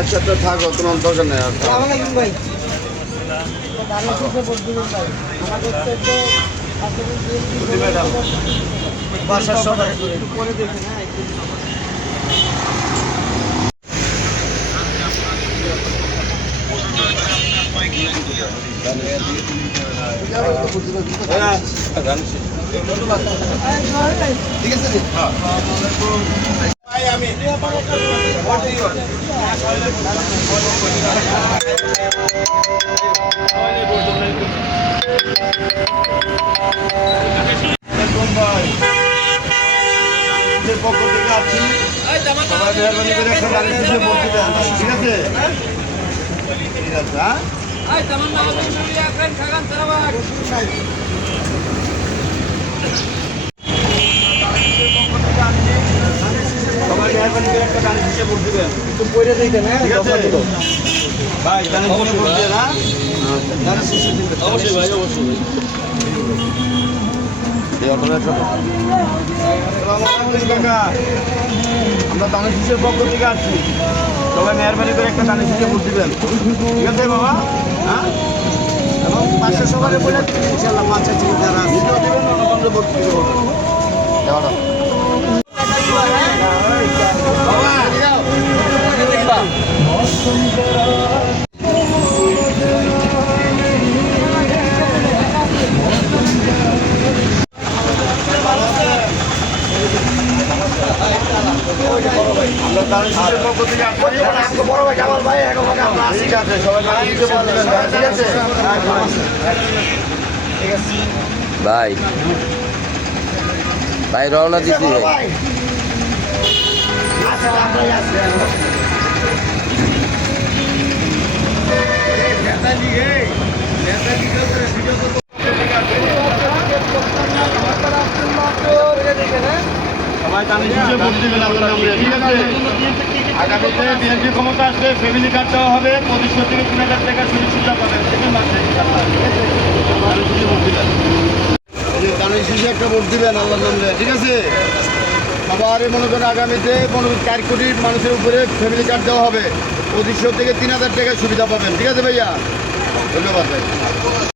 আচ্ছা তো থাকো, তোমার দরকার নেই। ভাই বাসার সবাই করে দেখেন। হ্যাঁ ঠিক আছে। পক্ষ থেকে আছি, সবাই মেহরবানি করে একটা গাড়ি এসে ভোট দিবেন, ঠিক আছে? ঠিক আছে, হ্যাঁ? সবাই মেহরবানি করে একটা গাড়ি এসে ভোট দিবেন, একটু পয়সা দিতেন। হ্যাঁ ঠিক আছে? ভাই গাড়ি এসে ভোট দিয়ে না? গাড়ি শেষে দিবেন। অবশ্যই ভাই, অবশ্যই ভাই। এই অটোটা চলো। আসসালামু আলাইকুম কাকা, আমরা দানের শীষের পক্ষ থেকে আসছি, সবাই মেহরবানি করে একটা দানের শীষে ভোট দিবেন, ঠিক আছে বাবা? হ্যাঁ, এবং পাশে সবাই বলে ইনশাল্লাহ বাচ্চা ছিল যারা আছে। নিজেও দেবেন, অন্য ভোট দিতে বলবেন। দেওয়াটা আমরা দানের শীষের পক্ষ থেকে আসছি, বড় ভাই কামাল ভাই এখন আমরা আসি। ঠিক আছে, সবাই দানের শীষে ভোট দিবেন, ঠিক আছে? ভাই ভাই রওনা দিছি বড় ভাই আচ্ছা আমরা আসি। সবাই দানের শীষে ভোট দিবেন আপনার নামে, ঠিক আছে? আগামীতে বিএনপি ক্ষমতা আসলে ফ্যামিলি কার্ড দেওয়া হবে, 2500 থেকে 3000 টাকা সুবিধা পাবেন, ঠিক আছে? দানের শীষে ভোট দিবেন, দানের শীষে একটা ভোট দিবেন আল্লাহর নামে, ঠিক আছে? সবারই মনে করেন আগামীতে 4 কোটি মানুষের উপরে ফ্যামিলি কার্ড দেওয়া হবে, 2500 থেকে 3000 টাকা সুবিধা পাবেন, ঠিক আছে ভাইয়া? ধন্যবাদ ভাই।